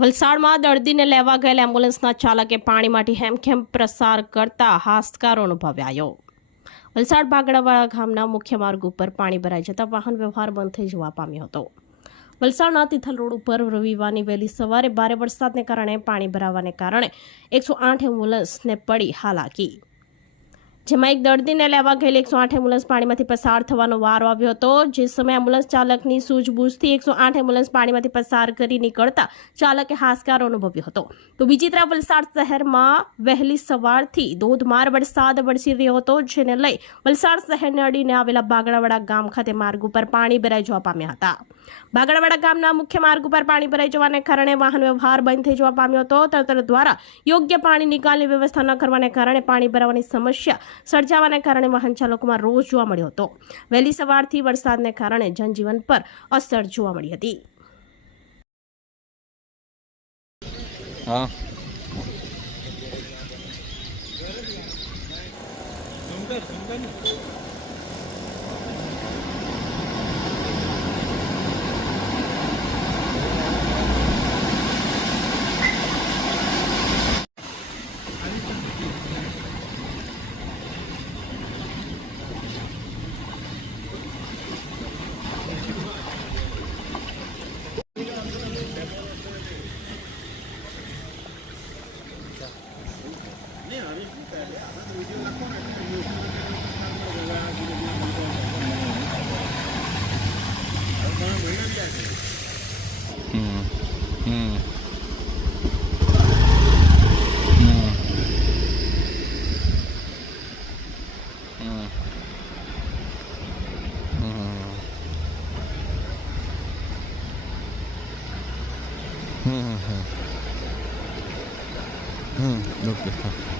વલસાડમાં દર્દીને લેવા ગયેલ એમ્બ્યુલન્સના ચાલકે પાણીમાંથી હેમખેમ પ્રસાર કરતા હાશકારો અનુભવાયો। વલસાડ બાગડાવાળા ગામના મુખ્ય માર્ગ ઉપર પાણી ભરાઈ જતા વાહન વ્યવહાર બંધ થઈ જવા પામ્યો હતો। વલસાડના તિથલ રોડ ઉપર રવિવારની વહેલી સવારે ભારે વરસાદને કારણે પાણી ભરાવાને કારણે 108 એમ્બ્યુલન્સને પડી હાલાકી, જેમાં એક દર્દીને લેવા ગયેલી 108 એમ્બ્યુલન્સ પાણીમાંથી પસાર થવાનો વારો આવ્યો હતો। જે સમયે એમ્બ્યુલન્સ ચાલકની સૂઝબૂઝથી 108 એમ્બ્યુલન્સ પાણીમાંથી પસાર કરી નીકળતા ચાલકે હાશકારો અનુભવ્યો હતો। તો બીજી તરફ વલસાડ શહેરમાં વહેલી સવારથી ધોધમાર વરસાદ વરસી રહ્યો હતો, જેને લઈ વલસાડ શહેરને અડીને આવેલા બાગડાવાડા ગામ ખાતે માર્ગ ઉપર પાણી ભરાઈ જવા પામ્યા હતા। બાગડાવાડા ગામના મુખ્ય માર્ગ ઉપર પાણી ભરાઈ જવાને કારણે વાહન વ્યવહાર બંધ થઈ જવા પામ્યો હતો। તંત્ર દ્વારા યોગ્ય પાણી નિકાલની વ્યવસ્થા ન કરવાને કારણે પાણી ભરાવાની સમસ્યા સર્જાવાને કારણે વાહન ચાલકોમાં રોષ જોવા મળ્યો હતો। વહેલી સવારથી વરસાદને કારણે જનજીવન પર અસર જોવા મળી હતી। Okay.